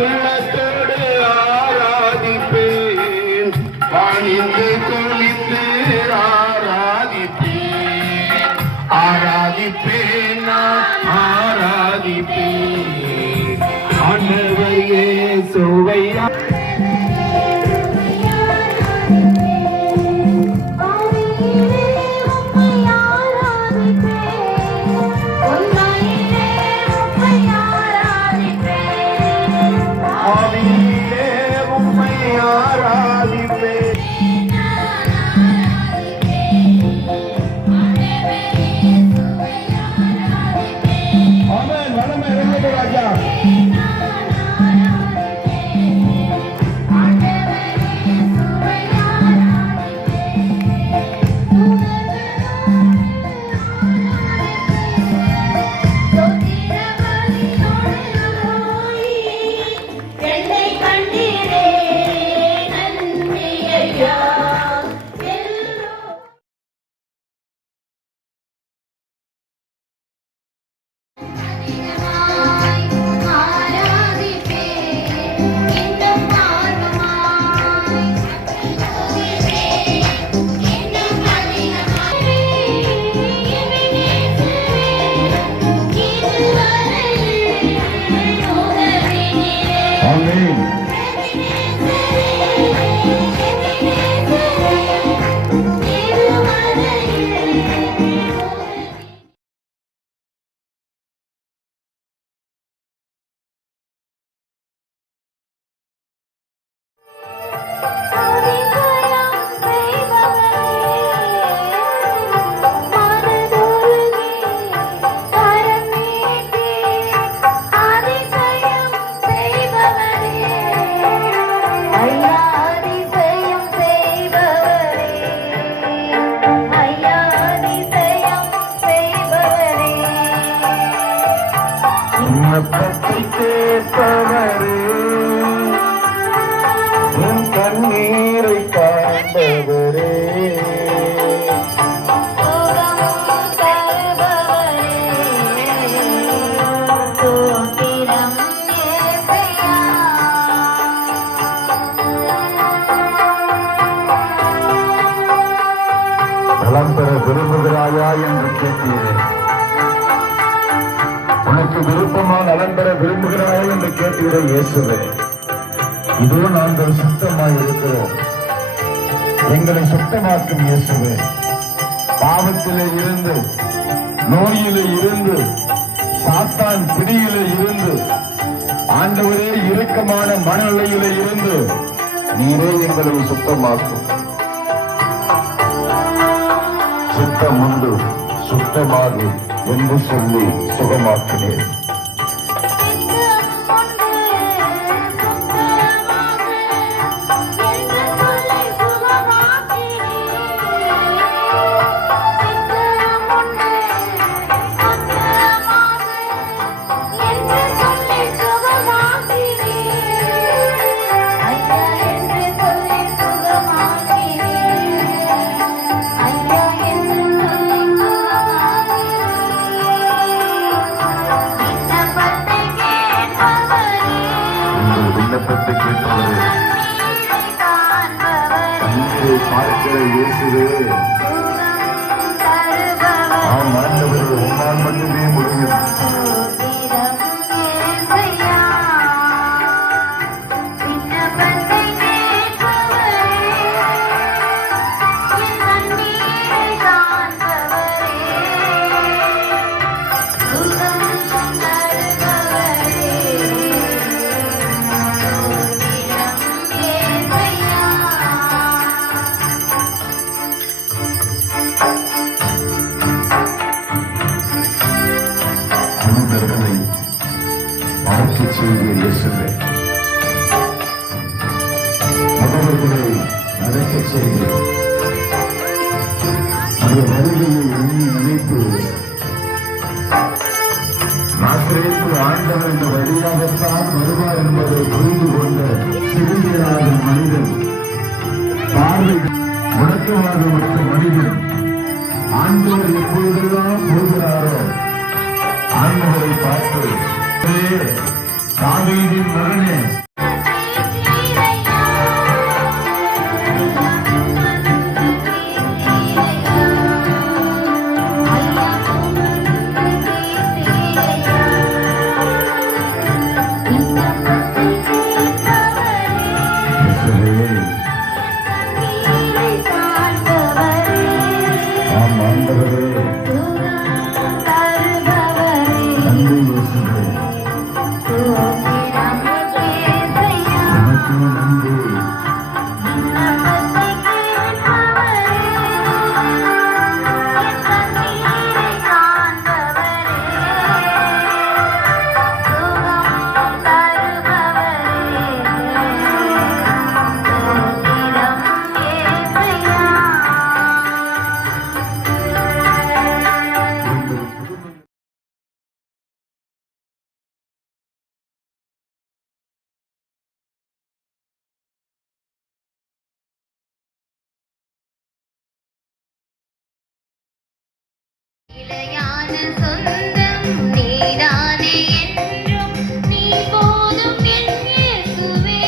உள்ளத்தோடு ஆராதிப்பேன், பணிந்து குளித்து ஆராதிப்பேன், ஆராதிப்பேன், ஆராதிப்பேன் ஆண்டவர் இயேசுவை. கண்ணீரை காண்பவரே, நலம் பெற விரும்புகிறாயா என்று கேட்டீரே. உனக்கு விருப்பமா நலம் பெற விரும்புகிறாயா என்று கேட்டீரே இயேசுவே. இதோ நாங்கள் சுத்தமாய் இருக்கிறோம், எங்களை சுத்தமாக்கும் இயேசுவே. பாவத்திலே இருந்து, நோயிலே இருந்து, சாத்தான் பிடியிலே இருந்து, ஆண்டவரே இறுக்கமான மனநிலையிலே இருந்து நீரே எங்களை சுத்தமாக்கும். சுத்தம் உண்டு, சுத்தமாகும் என்று சொல்லி சுகமாக்கினேன். விண்ணப்பத்தை கேட்பவரே, கண்ணீரை பார்க்கிற இயேசுவே, ஆண்டவரே உன்னால் மட்டுமே முடியும். அவர்களை நடக்கச் செய்து அந்த வருகையை எண்ணி நினைத்து நாசிரியத்து ஆண்டவர் இந்த வழியாகத்தான் வருவார் என்பதை புரிந்து கொண்ட சிறியராக மனிதன், பார்வை முடக்கவாதமற்ற மனிதன் ஆண்டவர் எப்பொழுதெல்லாம் போகிறாரோ ஆண்டவரை பார்த்து, தாவீதின் மகனே, நிலையான சொந்தம் நீதானே என்றும், நீ போதும் என் இயேசுவே.